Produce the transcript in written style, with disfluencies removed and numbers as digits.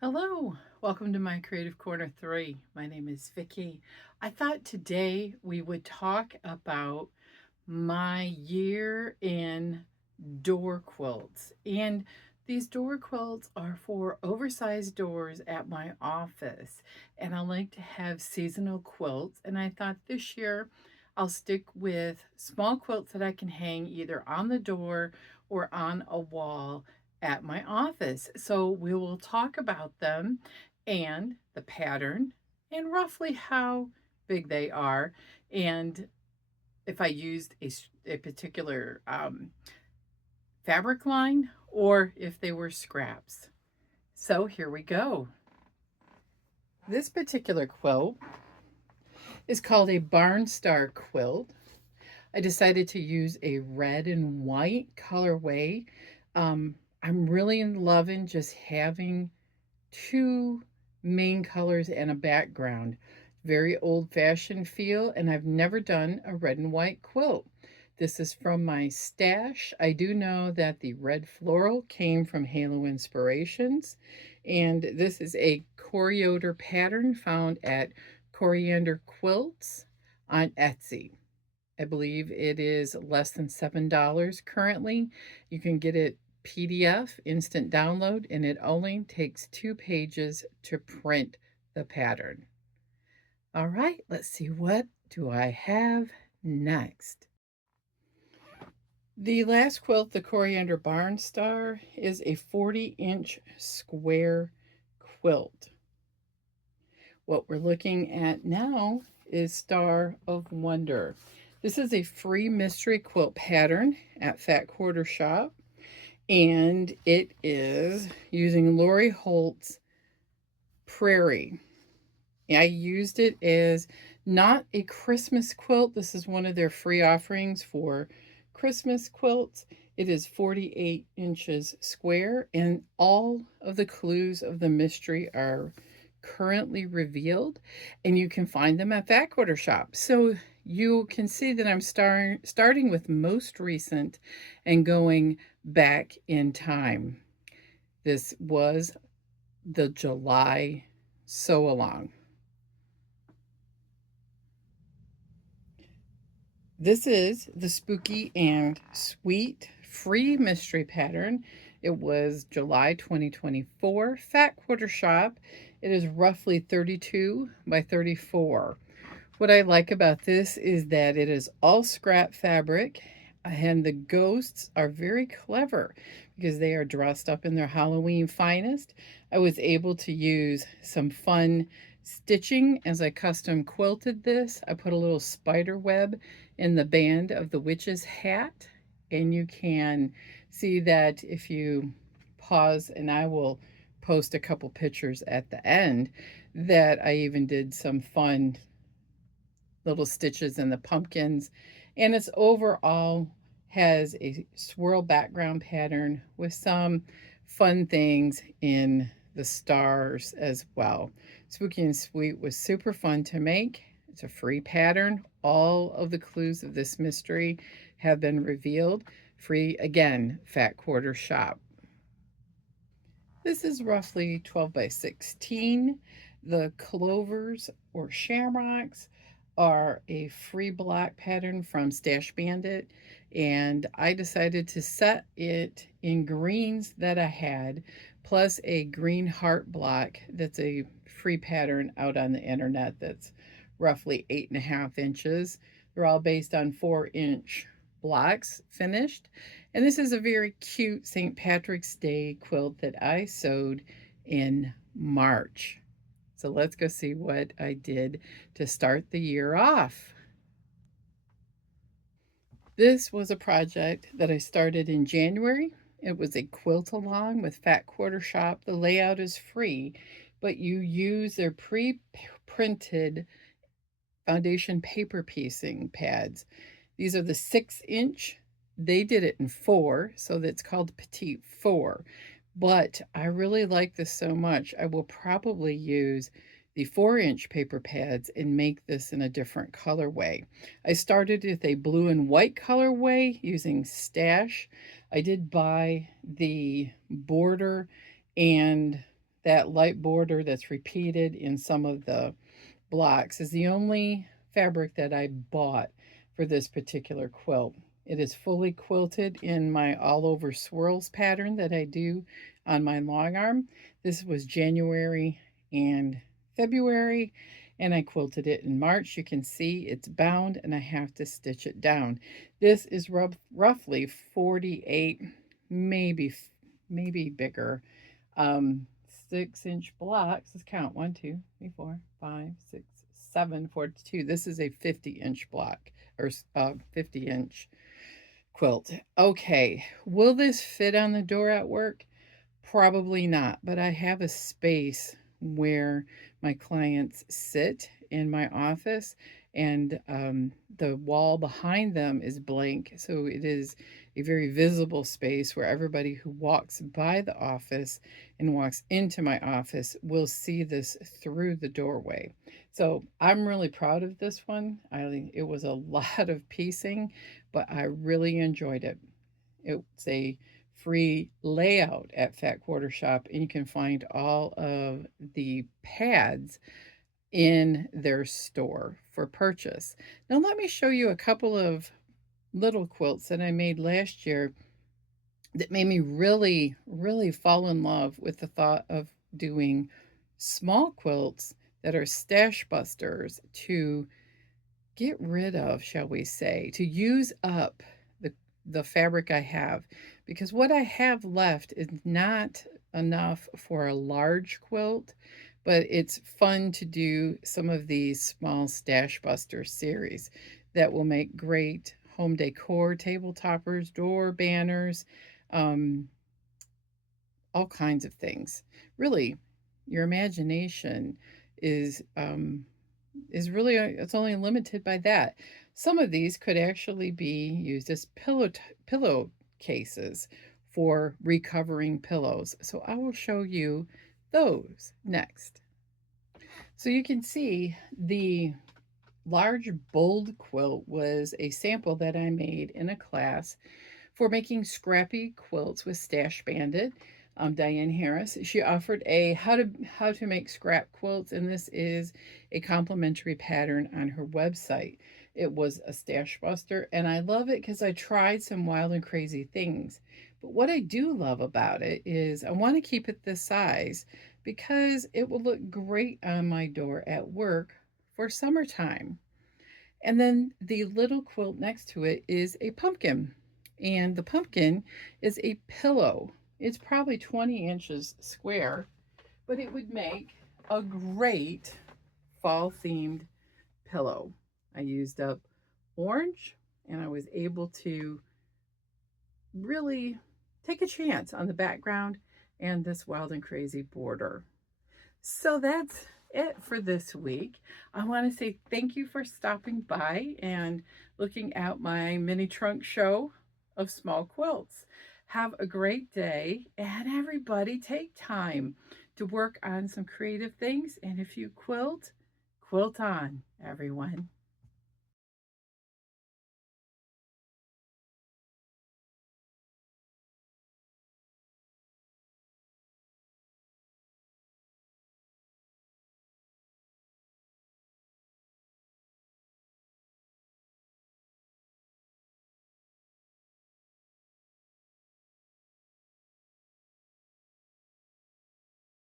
Hello, welcome to my Creative Corner 3. My name is Vicki. I thought today we would talk about my year in door quilts. And these door quilts are for oversized doors at my office. And I like to have seasonal quilts. And I thought this year I'll stick with small quilts that I can hang either on the door or on a wall at my office. So we will talk about them and the pattern and roughly how big they are and if I used a particular fabric line or if they were scraps. So here we go. This particular quilt is called a Barnstar quilt. I decided to use a red and white colorway. I'm really loving just having two main colors and a background. Very old fashioned feel, and I've never done a red and white quilt. This is from my stash. I do know that the red floral came from Halo Inspirations, and this is a coriander pattern found at Coriander Quilts on Etsy. I believe it is less than $7 currently. You can get it PDF, instant download, and it only takes 2 pages to print the pattern. All right, let's see, what do I have next? The last quilt, the Coriander Barnstar, is a 40-inch square quilt. What we're looking at now is Star of Wonder. This is a free mystery quilt pattern at Fat Quarter Shop, and it is using Lori Holt's Prairie. I used it as not a Christmas quilt. This is one of their free offerings for Christmas quilts. It is 48 inches square, and all of the clues of the mystery are currently revealed, and you can find them at Fat Quarter Shop. So you can see that I'm starting with most recent and going back in time. This was the July sew along. This is the Spooky and Sweet free mystery pattern. It was July 2024, Fat Quarter Shop. It is roughly 32 by 34. What I like about this is that it is all scrap fabric, and the ghosts are very clever because they are dressed up in their Halloween finest. I was able to use some fun stitching as I custom quilted this. I put a little spider web in the band of the witch's hat, and you can see that if you pause, and I will post a couple pictures at the end, that I even did some fun little stitches in the pumpkins, and it's overall has a swirl background pattern with some fun things in the stars as well. Spooky and Sweet was super fun to make. It's a free pattern. All of the clues of this mystery have been revealed. Free again, Fat Quarter Shop. This is roughly 12 by 16. The clovers or shamrocks are a free block pattern from Stash Bandit, and I decided to set it in greens that I had, plus a green heart block that's a free pattern out on the internet that's roughly 8.5 inches. They're all based on 4-inch blocks finished. And this is a very cute St. Patrick's Day quilt that I sewed in March. So let's go see what I did to start the year off. This was a project that I started in January. It was a quilt along with Fat Quarter Shop. The layout is free, but you use their pre-printed foundation paper piecing pads. These are the 6-inch. They did it in 4, so that's called Petite 4. But I really like this so much, I will probably use the 4-inch paper pads and make this in a different colorway. I started with a blue and white colorway using Stash. I did buy the border and that light border that's repeated in some of the blocks is the only fabric that I bought for this particular quilt. It is fully quilted in my all over swirls pattern that I do on my long arm. This was January and February, and I quilted it in March. You can see it's bound and I have to stitch it down. This is roughly 48, maybe bigger. 6-inch blocks. Let's count 1, 2, 3, 4, 5, 6, 7, 42. This is a 50-inch block or 50-inch quilt. Okay, will this fit on the door at work? Probably not, but I have a space where my clients sit in my office, and the wall behind them is blank. So it is a very visible space where everybody who walks by the office and walks into my office will see this through the doorway. So I'm really proud of this one. It was a lot of piecing, but I really enjoyed it. It's a free layout at Fat Quarter Shop, and you can find all of the pads in their store for purchase. Now, let me show you a couple of little quilts that I made last year that made me really, really fall in love with the thought of doing small quilts that are stash busters to get rid of, shall we say, to use up the fabric I have, because what I have left is not enough for a large quilt, but it's fun to do some of these small stash buster series that will make great home decor, table toppers, door banners, um, all kinds of things. Really, your imagination is really it's only limited by that. Some of these could actually be used as pillow cases for recovering pillows. So I will show you those next. So you can see the large bold quilt was a sample that I made in a class for making scrappy quilts with Stash Bandit. Diane Harris. She offered a how to make scrap quilts, and this is a complimentary pattern on her website. It was a stash buster, and I love it because I tried some wild and crazy things. But what I do love about it is I want to keep it this size because it will look great on my door at work for summertime. And then the little quilt next to it is a pumpkin. And the pumpkin is a pillow. It's probably 20 inches square, but it would make a great fall themed pillow. I used up orange, and I was able to really take a chance on the background and this wild and crazy border. So that's it for this week. I want to say thank you for stopping by and looking at my mini trunk show of small quilts. Have a great day, and everybody take time to work on some creative things. And if you quilt, quilt on, everyone.